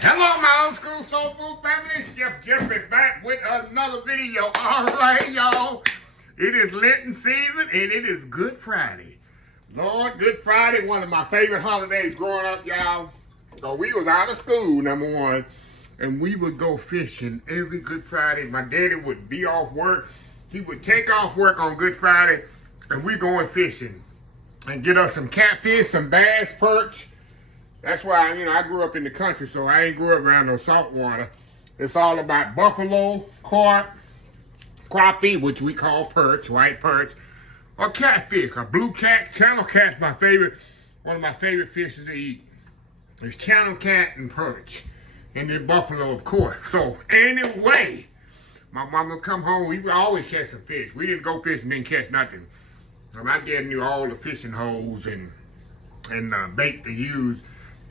Hello, my old school soul food family. Chef Jeff is back with another video. All right, y'all. It is Lenten season and it is Good Friday. Lord, Good Friday, one of my favorite holidays growing up, y'all. So we was out of school, number one, and we would go fishing every Good Friday. My daddy would be off work. He would take off work on Good Friday, and we going fishing and get us some catfish, some bass, perch. That's why, I grew up in the country, so I ain't grew up around no salt water. It's all about buffalo, carp, crappie, which we call perch, white perch, or catfish, or blue cat. Channel cat's my favorite, one of my favorite fishes to eat. It's channel cat and perch, and then buffalo, of course. So anyway, my mama would come home. We would always catch some fish. We didn't go fishing, didn't catch nothing. My dad knew all the fishing holes and bait to use.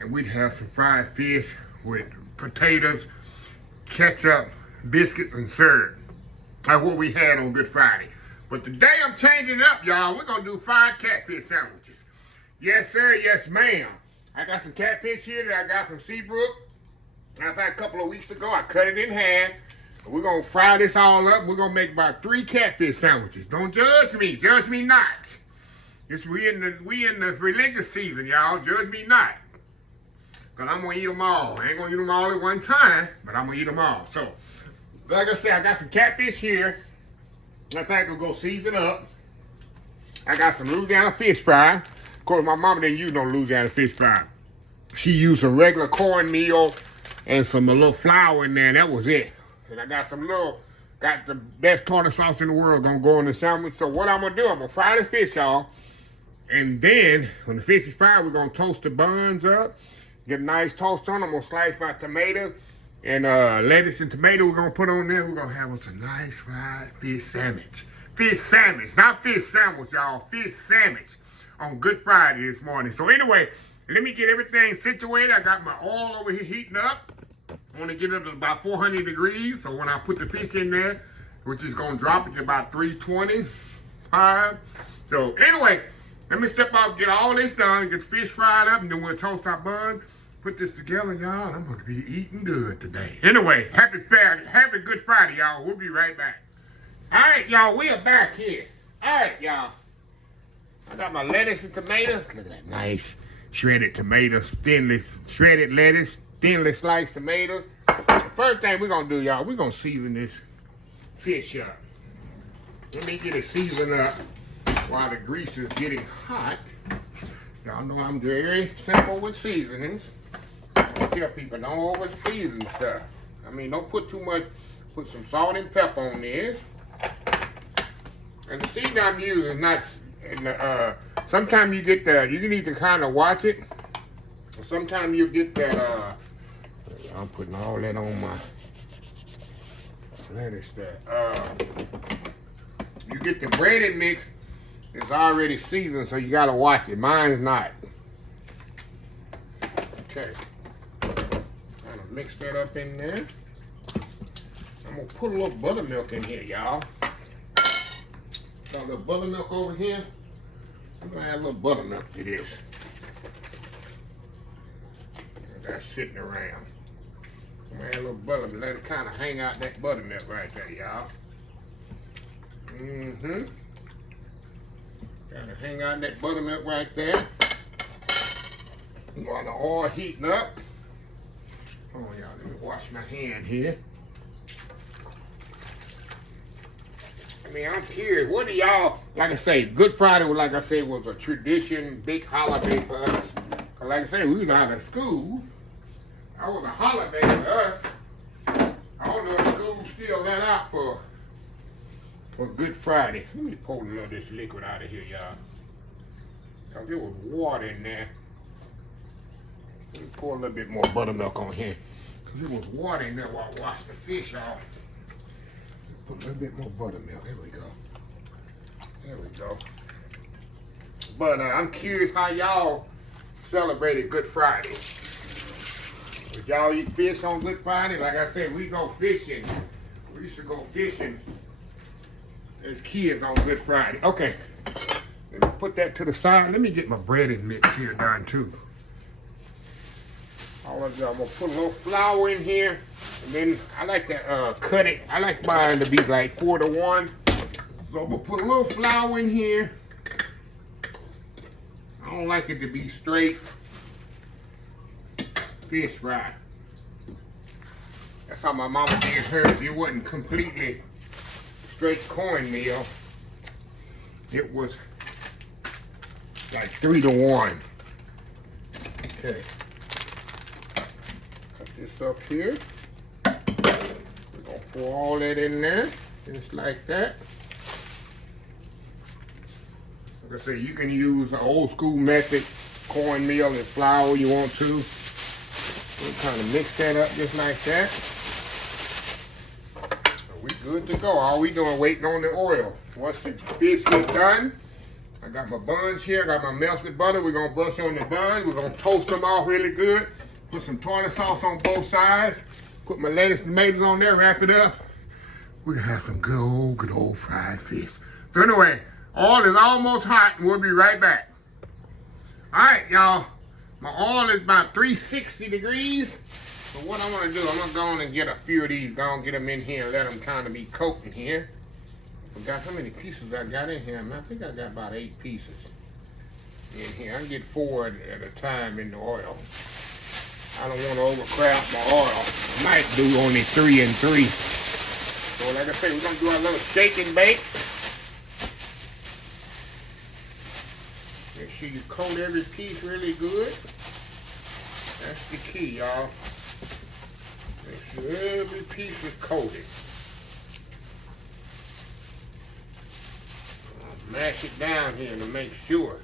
And we'd have some fried fish with potatoes, ketchup, biscuits, and syrup. That's what we had on Good Friday. But today I'm changing it up, y'all. We're going to do fried catfish sandwiches. Yes, sir. Yes, ma'am. I got some catfish here that I got from Seabrook. I think a couple of weeks ago, I cut it in half. We're going to fry this all up. We're going to make about 3 catfish sandwiches. Don't judge me. Judge me not. We in the religious season, y'all. Judge me not. Because I'm going to eat them all. I ain't going to eat them all at one time, but I'm going to eat them all. So, like I said, I got some catfish here. I think we'll go season up. I got some Louisiana fish fry. Of course, my mama didn't use no Louisiana fish fry. She used some regular cornmeal and some a little flour in there, and that was it. And I got got the best tartar sauce in the world going to go on the sandwich. So what I'm going to do, I'm going to fry the fish, y'all. And then, when the fish is fried, we're going to toast the buns up. Get a nice toast on. I'm going to slice my tomato and lettuce and tomato we're going to put on there. We're going to have us a nice fried fish sandwich. Fish sandwich, not fish sandwich, y'all. Fish sandwich on Good Friday this morning. So anyway, let me get everything situated. I got my oil over here heating up. I want to get it to about 400 degrees. So when I put the fish in there, which is going to drop it to about 325. So anyway, let me step out, get all this done, get the fish fried up, and then we'll toast our buns. Put this together, y'all. I'm going to be eating good today. Anyway, happy Good Friday, y'all. We'll be right back. All right, y'all. We are back here. All right, y'all. I got my lettuce and tomatoes. Look at that nice shredded tomatoes, shredded lettuce, thinly sliced tomatoes. The first thing we're going to do, y'all, we're going to season this fish up. Let me get it seasoned up while the grease is getting hot. Y'all know I'm very simple with seasonings. I tell people don't over season stuff. Don't put too much. Put some salt and pepper on this. And the seasoning I'm using is not. Sometimes you get that. You need to kind of watch it. Sometimes you get that. I'm putting all that on my lettuce there. You get the breaded mix. It's already seasoned, so you gotta watch it. Mine's not. Okay. I'm gonna mix that up in there. I'm gonna put a little buttermilk in here, y'all. Got a little buttermilk over here. I'm gonna add a little buttermilk to this. That's sitting around. I'm gonna add a little buttermilk. Let it kind of hang out that buttermilk right there, y'all. Gotta hang out that buttermilk right there. While the oil heating up. Hold on, y'all. Let me wash my hand here. I'm curious. What do y'all, like I say, Good Friday, like I said, was a tradition, big holiday for us. Cause like I say, we was out of school. That was a holiday for us. I don't know if school still let out for Good Friday. Let me pour a little of this liquid out of here, y'all. Cause there was water in there. Let me pour a little bit more buttermilk on here. Cause there was water in there while I washed the fish off. Put a little bit more buttermilk. There we go. There we go. But I'm curious how y'all celebrated Good Friday. Did y'all eat fish on Good Friday? Like I said, we go fishing. We used to go fishing as kids on Good Friday. Okay, let me put that to the side. Let me get my breaded mix here done too. All of that, I'm gonna put a little flour in here, and then I like to cut it. I like mine to be like 4-to-1. So I'm gonna put a little flour in here. I don't like it to be straight fish fry. That's how my mama did hers. It wasn't completely straight cornmeal. It was like 3-to-1. Okay. Cut this up here. We're gonna pour all that in there, just like that. Like I say, you can use an old school method, cornmeal and flour you want to. We'll kind of mix that up just like that. So we good to go. All we doing waiting on the oil. Once the fish get done, I got my buns here. I got my melted butter. We're gonna brush on the buns. We're gonna toast them off really good. Put some tartar sauce on both sides. Put my lettuce and tomatoes on there. Wrap it up. We're gonna have some good old fried fish. So anyway, oil is almost hot, and we'll be right back. All right, y'all. My oil is about 360 degrees. So what I'm gonna do, I'm gonna go on and get a few of these. Go and get them in here and let them kind of be coating here. I forgot how many pieces I got in here. I think I got about 8 pieces in here. I can get 4 at a time in the oil. I don't want to overcrowd my oil. I might do only 3 and 3. So like I say, we're gonna do our little shake and bake. Make sure you coat every piece really good. That's the key, y'all. Make sure every piece is coated. I'll mash it down here to make sure.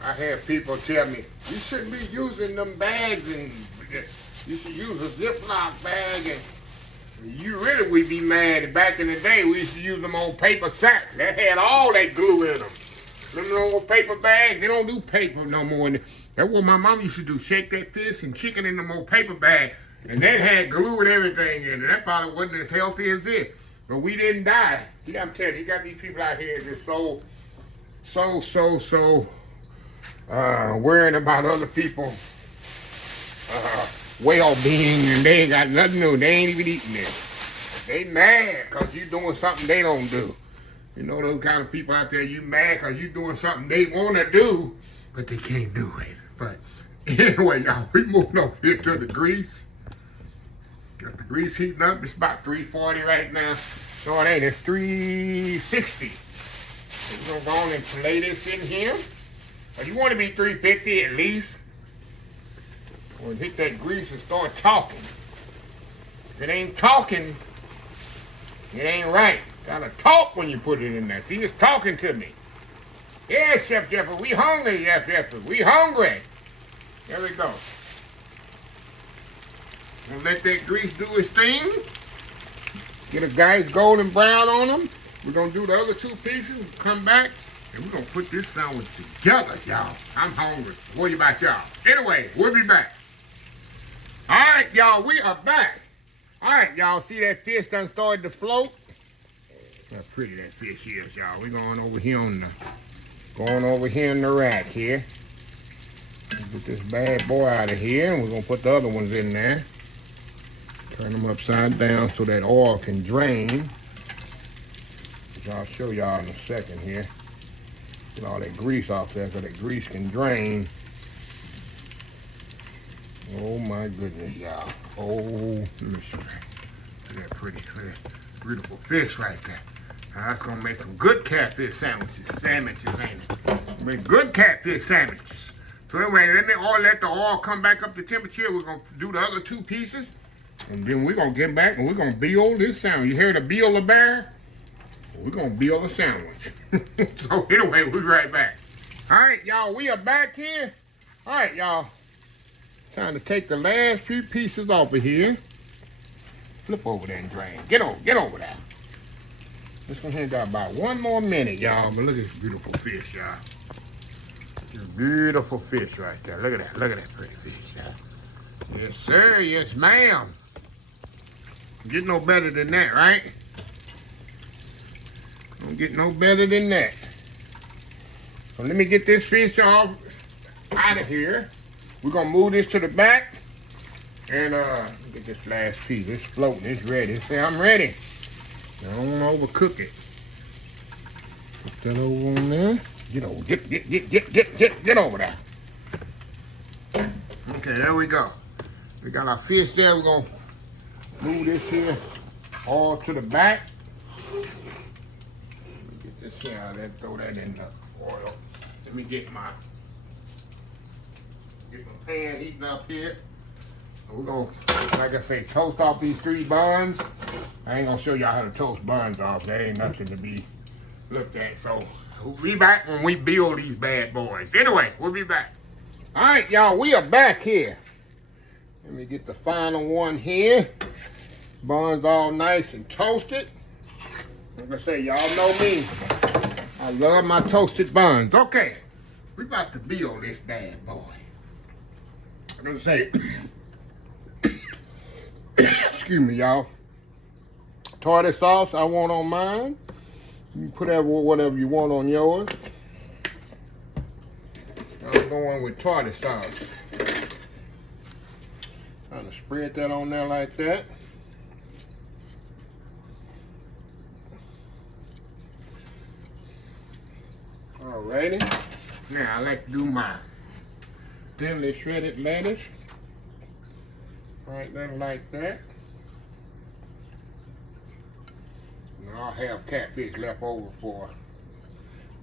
I have people tell me, you shouldn't be using them bags, and you should use a Ziploc bag. And you really would be mad. Back in the day, we used to use them old paper sacks. That had all that glue in them. Them old paper bags, they don't do paper no more. That's what my mom used to do, shake that fish and chicken in them old paper bag. And that had glue and everything in it. That probably wasn't as healthy as this. But we didn't die. I'm telling you, you got these people out here just so worrying about other people well-being, and they ain't got nothing to do. They ain't even eating it. They mad because you doing something they don't do. You know those kind of people out there, you mad because you doing something they want to do, but they can't do it. But anyway, y'all, we moving over here to the grease. Got the grease heating up. It's about 340 right now. No, it ain't. It's 360. So we're going to go on and play this in here. You want to be 350 at least. When hit that grease and start talking. If it ain't talking, it ain't right. Gotta talk when you put it in there. See, it's talking to me. Yeah, Chef Jeffrey, we hungry, Chef Jeffrey. We hungry. There we go. Gonna let that grease do its thing. Get a nice golden brown on them. We're gonna do the other 2 pieces and come back. And we're gonna put this sandwich together, y'all. I'm hungry. What about y'all? Anyway, we'll be back. All right, y'all, we are back. All right, y'all, see that fish done started to float? How pretty that fish is, y'all. We're going over here in the rack here. Get this bad boy out of here, and we're gonna put the other ones in there. Turn them upside down so that oil can drain. Which I'll show y'all in a second here. Get all that grease off there so that grease can drain. Oh my goodness, y'all. Oh, let me show that. Look at that pretty, beautiful fish right there. Now that's gonna make some good catfish sandwiches. Ain't it? Make good catfish sandwiches. So anyway, let the oil come back up to temperature. We're gonna do the other 2 pieces. And then we're gonna get back and we're gonna build this sandwich. You heard of build a bear? We're gonna build a sandwich. So anyway, we'll be right back. All right, y'all, we are back here. All right, y'all. Time to take the last 3 pieces off of here. Flip over there and drain. Get over there. This one here got about 1 more minute, y'all. But look at this beautiful fish, y'all. This beautiful fish right there. Look at that pretty fish, y'all. Yes, sir. Yes, ma'am. Get no better than that, right? Don't get no better than that. So let me get this fish off out of here. We're gonna move this to the back. And get this last piece. It's floating, it's ready. Say I'm ready. I don't wanna overcook it. Put that over on there. Get over, get over there. Okay, there we go. We got our fish there. We're gonna move this here all to the back. Get this here out there, throw that in the oil. Let me get my pan heating up here. We're gonna, like I say, toast off these 3 buns. I ain't gonna show y'all how to toast buns off. That ain't nothing to be looked at. So we'll be back when we build these bad boys. Anyway, we'll be back. All right, y'all, we are back here. Let me get the final one here. Buns all nice and toasted. Like I say, y'all know me. I love my toasted buns. Okay, we about to build this bad boy. I'm gonna say, excuse me, y'all. Tartar sauce I want on mine. You put whatever you want on yours. I'm going with tartar sauce. I'm gonna spread that on there like that. Alrighty. Now I like to do my thinly shredded lettuce. Right there like that. And I'll have catfish left over for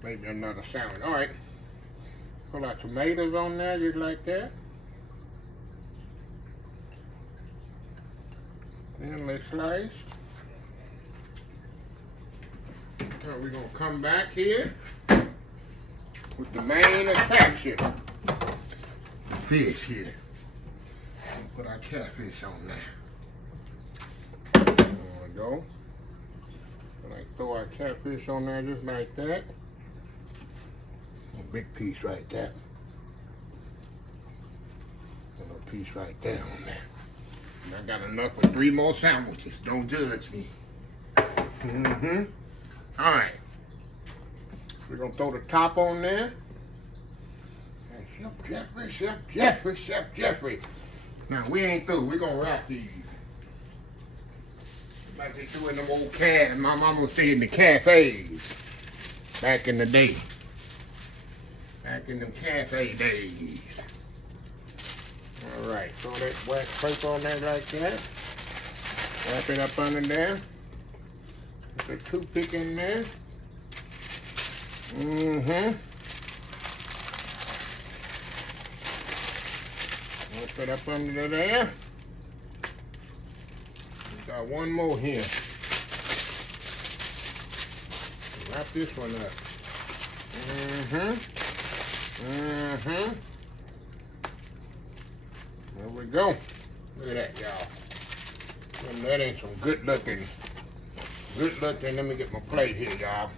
maybe another sandwich. Alright. Put our tomatoes on there just like that. Thinly sliced. Now we're gonna come back here with the main attraction. Fish here. Put our catfish on there. There we go. Like throw our catfish on there just like that. A big piece right there. And a piece right there on there. And I got enough for 3 more sandwiches. Don't judge me. All right. We're gonna throw the top on there. Chef Jeffrey. Now we ain't through. We're gonna wrap these. Like they do in them old cafes. My mama was saying the cafes back in the day. Back in them cafe days. All right, throw that wax paper on there like that. Wrap it up under there. Put the toothpick in there. Wrap it up under there. We got one more here. Wrap this one up. There we go. Look at that, y'all. And that ain't some good looking. Let me get my plate here, y'all.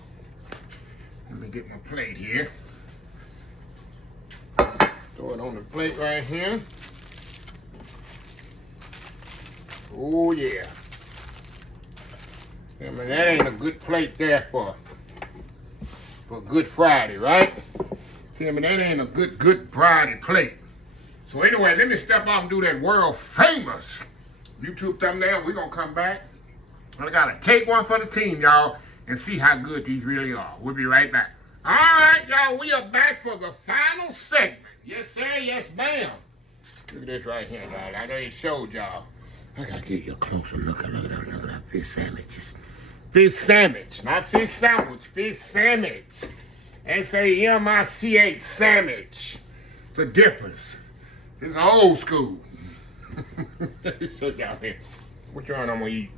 Let me get my plate here. Throw it on the plate right here. Oh yeah. I mean, that ain't a good plate there for Good Friday, right? See, I mean, that ain't a good Friday plate. So anyway, let me step off and do that world famous YouTube thumbnail. We're gonna come back. I gotta take one for the team, y'all, and see how good these really are. We'll be right back. All right, y'all, we are back for the final segment. Yes, sir, yes, ma'am. Look at this right here, y'all. I already showed y'all. I gotta give you a closer look at that fish sandwiches. Fish sandwich, not fish sandwich, fish sandwich. S-A-M-I-C-H, sandwich. It's a difference. It's old school. Let me sit down here. Which one I'm gonna eat?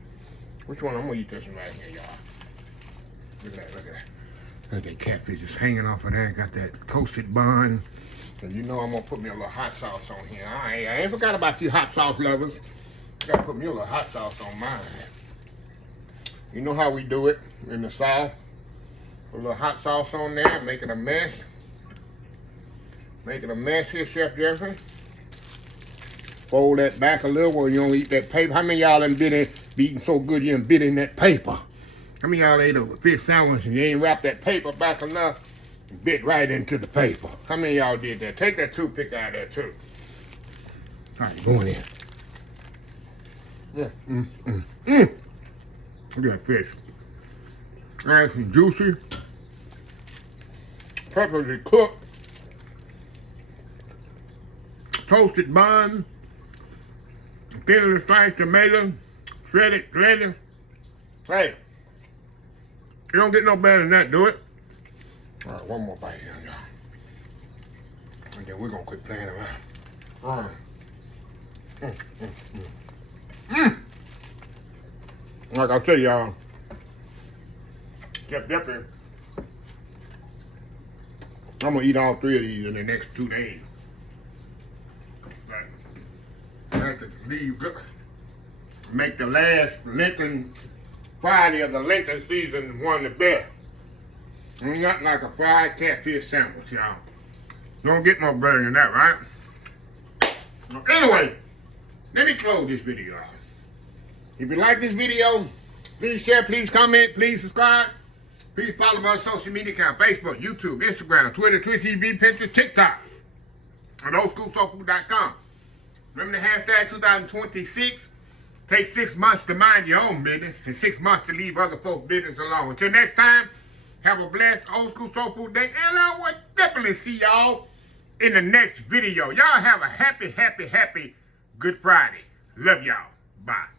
Which one I'm gonna eat this one right here, y'all? Look at that, look at that. Look at that catfish just hanging off of there. Got that toasted bun. And you know I'm gonna put me a little hot sauce on here. I ain't forgot about you hot sauce lovers. Gotta put me a little hot sauce on mine. You know how we do it in the South. Put a little hot sauce on there, make it a mess. Make it a mess here, Chef Jeffrey. Fold that back a little where you don't eat that paper. How many of y'all done been eating so good you done bit in that paper? How many of y'all ate a fish sandwich and you ain't wrapped that paper back enough and bit right into the paper? How many of y'all did that? Take that toothpick out of there too. All right, going in. Look at that fish. Nice and juicy. Perfectly cooked. Toasted bun. Thinly sliced tomato. Shredded lettuce. Hey. You don't get no better than that, do it? All right, one more bite here, y'all. And then we're gonna quit playing around. Like I tell y'all, kept dipping. I'm gonna eat all 3 of these in the next 2 days. But I have to leave good. Make the last Lenten Friday of the Lenten season one of the best. Ain't nothing like a fried catfish sandwich, y'all. Don't get no better than that, right? Anyway, let me close this video out. If you like this video, please share, please comment, please subscribe. Please follow my social media account, Facebook, YouTube, Instagram, Twitter, Twitch TV, Pinterest, TikTok, and oldschoolsoulfood.com. Remember the hashtag 2026. Take 6 months to mind your own business and 6 months to leave other folks' business alone. Until next time, have a blessed old school soul food day. And I will definitely see y'all in the next video. Y'all have a happy Good Friday. Love y'all. Bye.